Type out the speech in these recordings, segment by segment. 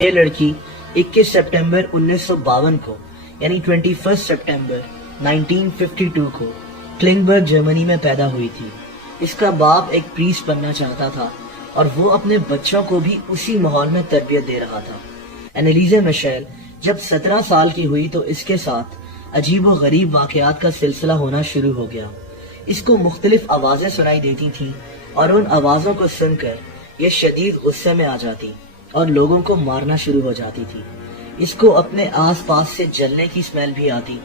یہ لڑکی 21 سپٹمبر 1952 کو یعنی 21 سپٹمبر 1952 کو کلنگبرگ جرمنی میں پیدا ہوئی تھی۔ اس کا باپ ایک پریسٹ بننا چاہتا تھا اور وہ اپنے بچوں کو بھی اسی ماحول میں تربیت دے رہا تھا۔ اینالیزا میشیل جب 17 سال کی ہوئی تو اس کے ساتھ عجیب و غریب واقعات کا سلسلہ ہونا شروع ہو گیا۔ اس کو مختلف آوازیں سنائی دیتی تھیں اور ان آوازوں کو سن کر یہ شدید غصے میں آ جاتی اور لوگوں کو مارنا شروع ہو جاتی تھی۔ اس کو اپنے آس پاس سے جلنے کی سمیل بھی آتی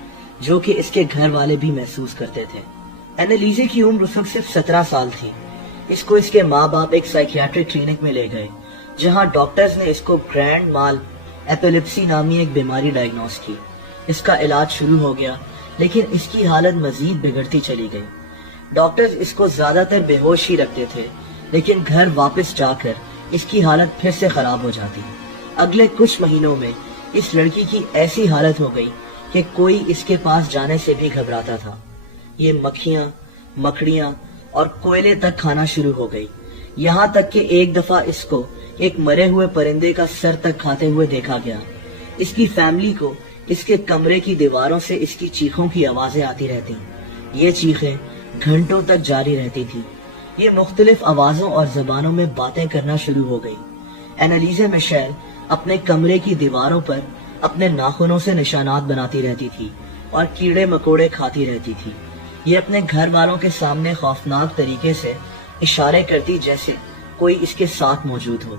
جو کہ اس کے گھر والے بھی محسوس کرتے تھے۔ اینالیزا کی عمر اس وقت صرف 17 سال تھی۔ اس کو اس کے ماں باپ ایک سائیکیاٹرک کلینک میں لے گئے جہاں ڈاکٹرز نے اس کو گرینڈ مال ایپیلیپسی نامی ایک بیماری ڈائگنوز کی۔ اس کا علاج شروع ہو گیا لیکن اس کی حالت مزید بگڑتی چلی گئی۔ ڈاکٹرز اس کو زیادہ تر بے ہوش ہی رکھتے تھے لیکن گھر واپس جا کر اس کی حالت پھر سے خراب ہو جاتی۔ اگلے کچھ مہینوں میں اس لڑکی کی ایسی حالت ہو گئی کہ کوئی اس کے پاس جانے سے بھی گھبراتا تھا۔ یہ مکھیاں، مکڑیاں اور کوئلے تک کھانا شروع ہو گئی، یہاں تک کہ ایک دفعہ اس کو ایک مرے ہوئے پرندے کا سر تک کھاتے ہوئے دیکھا گیا۔ اس کی فیملی کو اس کے کمرے کی دیواروں سے اس کی چیخوں کی آوازیں آتی رہتی۔ یہ چیخیں گھنٹوں تک جاری رہتی تھی۔ یہ مختلف آوازوں اور زبانوں میں باتیں کرنا شروع ہو گئی۔ اینالیزا میشیل اپنے کمرے کی دیواروں پر اپنے ناخنوں سے نشانات بناتی رہتی تھی اور کیڑے مکوڑے کھاتی رہتی تھی۔ یہ اپنے گھر والوں کے سامنے خوفناک طریقے سے اشارے کرتی جیسے کوئی اس کے ساتھ موجود ہو۔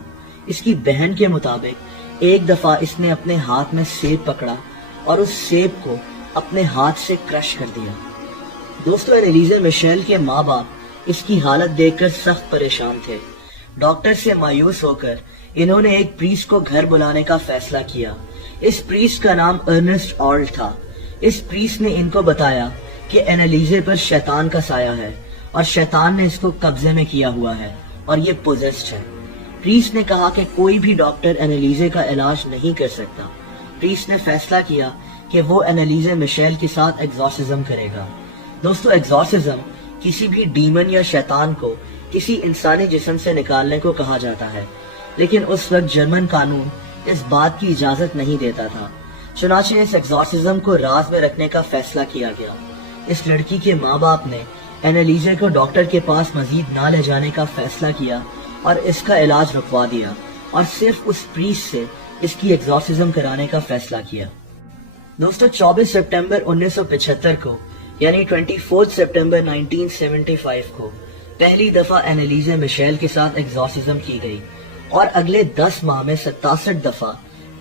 اس کی بہن کے مطابق ایک دفعہ اس نے اپنے ہاتھ میں سیب پکڑا اور اس سیب کو اپنے ہاتھ سے کرش کر دیا۔ دوستو، اینالیزا میشیل کے ماں باپ اس کی حالت دیکھ کر سخت پریشان تھے۔ ڈاکٹر سے مایوس ہو کر انہوں نے ایک پریسٹ کو گھر بلانے کا فیصلہ کیا۔ اس پریسٹ کا نام ارنسٹ آلٹ تھا۔ اس پریسٹ نے ان کو بتایا کہ اینالیزا پر شیطان کا سایہ ہے اور شیطان نے اس کو قبضے میں کیا ہوا ہے اور یہ پوزیسڈ ہے۔ پریسٹ نے کہا کہ کوئی بھی ڈاکٹر اینالیزا کا علاج نہیں کر سکتا۔ پریسٹ نے فیصلہ کیا کہ وہ اینالیزا میشیل کے ساتھ ایگزورسزم کرے گا۔ دوستو، ایگزورسزم کسی بھی ڈیمن یا شیطان کو کسی انسانی جسم سے نکالنے کو کہا جاتا ہے، لیکن اس وقت جرمن قانون اس بات کی اجازت نہیں دیتا تھا۔ چنانچہ اس ایگزورسزم کو راز میں رکھنے کا فیصلہ کیا گیا۔ اس لڑکی کے ماں باپ نے اینالیزا کو ڈاکٹر کے پاس مزید نہ لے جانے کا فیصلہ کیا اور اس کا علاج رکوا دیا اور صرف اس پریسٹ سے اس کی ایگزورسزم کرانے کا فیصلہ کیا۔ دوستو، 24 سپٹمبر 1975 کو یعنی 24 سپٹمبر 1975 کو پہلی دفعہ اینالیزا میشیل کے ساتھ ایگزورسزم کی گئی اور اگلے 10 ماہ میں 67 دفعہ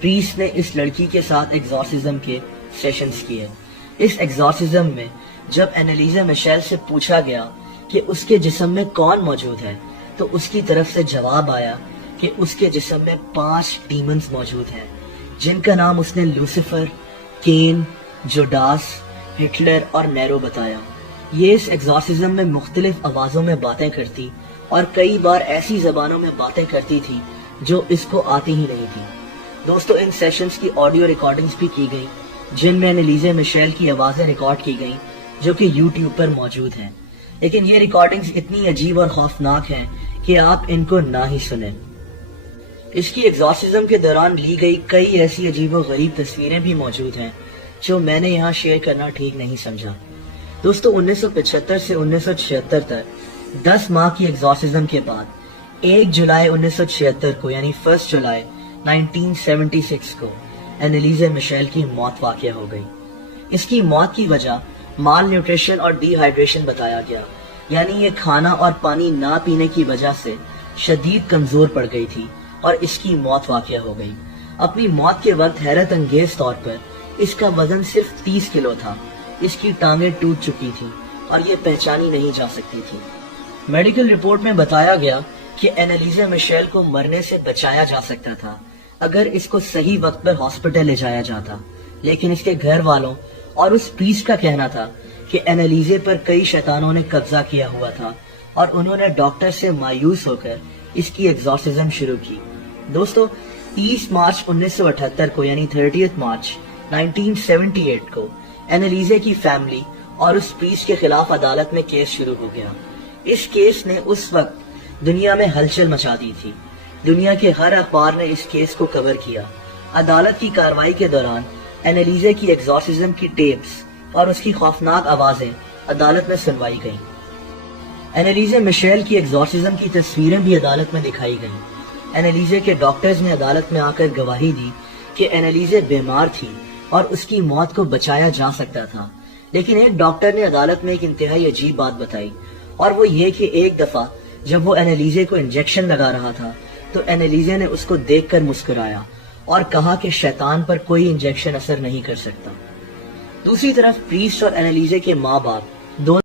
پریسٹ نے اس لڑکی کے ساتھ ایگزورسزم کے سیشنز کیے۔ اس ایگزورسزم میں جب اینالیزا میشیل سے پوچھا گیا کہ اس کے جسم میں کون موجود ہے تو اس کی طرف سے جواب آیا کہ اس کے جسم میں 5 ڈیمنز موجود ہیں جن کا نام اس نے لوسیفر، کین، جوڈاس، ہٹلر اور نیرو بتایا۔ یہ اس ایگزورسزم میں مختلف آوازوں میں باتیں کرتی اور کئی بار ایسی زبانوں میں باتیں کرتی تھی جو اس کو آتی ہی نہیں تھی۔ دوستو، ان سیشنز کی آڈیو ریکارڈنگز بھی کی گئی جن میں اینالیزا میشیل کی آوازیں ریکارڈ کی گئیں جو کہ یوٹیوب پر موجود ہیں، لیکن یہ ریکارڈنگز اتنی عجیب اور خوفناک ہیں کہ آپ ان کو نہ ہی سنیں۔ اس کی ایگزورسزم کے دوران لی گئی کئی ایسی عجیب و غریب تصویریں بھی موجود ہیں جو میں نے یہاں شیئر کرنا ٹھیک نہیں سمجھا۔ دوستو، 1975 سے 1976 تک 10 ماہ کی ایگزورسزم کے بعد 1 جولائی 1976 کو یعنی 1 جولائی 1976 کو اینالیزا میشیل کی موت واقع ہو گئی۔ اس کی موت کی وجہ مال نیوٹریشن اور ڈی ہائیڈریشن بتایا گیا، یعنی یہ کھانا اور پانی نہ پینے کی وجہ سے شدید کمزور پڑ گئی تھی اور اس کی موت واقع ہو گئی۔ اپنی موت کے وقت حیرت انگیز طور پر اس کا وزن صرف 30 کلو تھا۔ اس کی ٹانگیں ٹوٹ چکی تھیں اور یہ پہچانی نہیں جا سکتی تھی۔ میڈیکل رپورٹ میں بتایا گیا کہ اینالیزا میشیل کو مرنے سے بچایا جا سکتا تھا اگر اس کو صحیح وقت پر ہاسپٹل لے جایا جاتا، لیکن اس کے گھر والوں اور اس پریسٹ کا کہنا تھا کہ اینالیزا پر کئی شیطانوں نے قبضہ کیا ہوا تھا اور انہوں نے ڈاکٹر سے مایوس ہو کر اس کی ایگزورسزم شروع کی۔ دوستو، 30 مارچ 1978 کو یعنی 30 مارچ 1978 کو اینالیزا کی فیملی اور اس پریسٹ کے خلاف عدالت میں کیس شروع ہو گیا۔ اس کیس نے اس وقت دنیا میں ہلچل مچا دی تھی۔ دنیا کے ہر اخبار نے اس کیس کو کور کیا۔ عدالت کی کارروائی کے دوران اینالیزا کی ایگزورسزم کی ٹیپس اور اس کی خوفناک آوازیں عدالت میں سنوائی گئیں۔ اینالیزا میشیل کی ایگزورسزم کی تصویریں بھی عدالت میں دکھائی گئیں۔ اینالیزا کے ڈاکٹرز نے عدالت میں آ کر گواہی دی کہ اینالیزا بیمار تھی اور اس کی موت کو بچایا جا سکتا تھا، لیکن ایک ڈاکٹر نے عدالت میں ایک انتہائی عجیب بات بتائی، اور وہ یہ کہ ایک دفعہ جب وہ اینالیزا کو انجیکشن لگا رہا تھا تو اینالیزا نے اس کو دیکھ کر مسکرایا اور کہا کہ شیطان پر کوئی انجیکشن اثر نہیں کر سکتا۔ دوسری طرف پریسٹ اور اینالیزا کے ماں باپ دونوں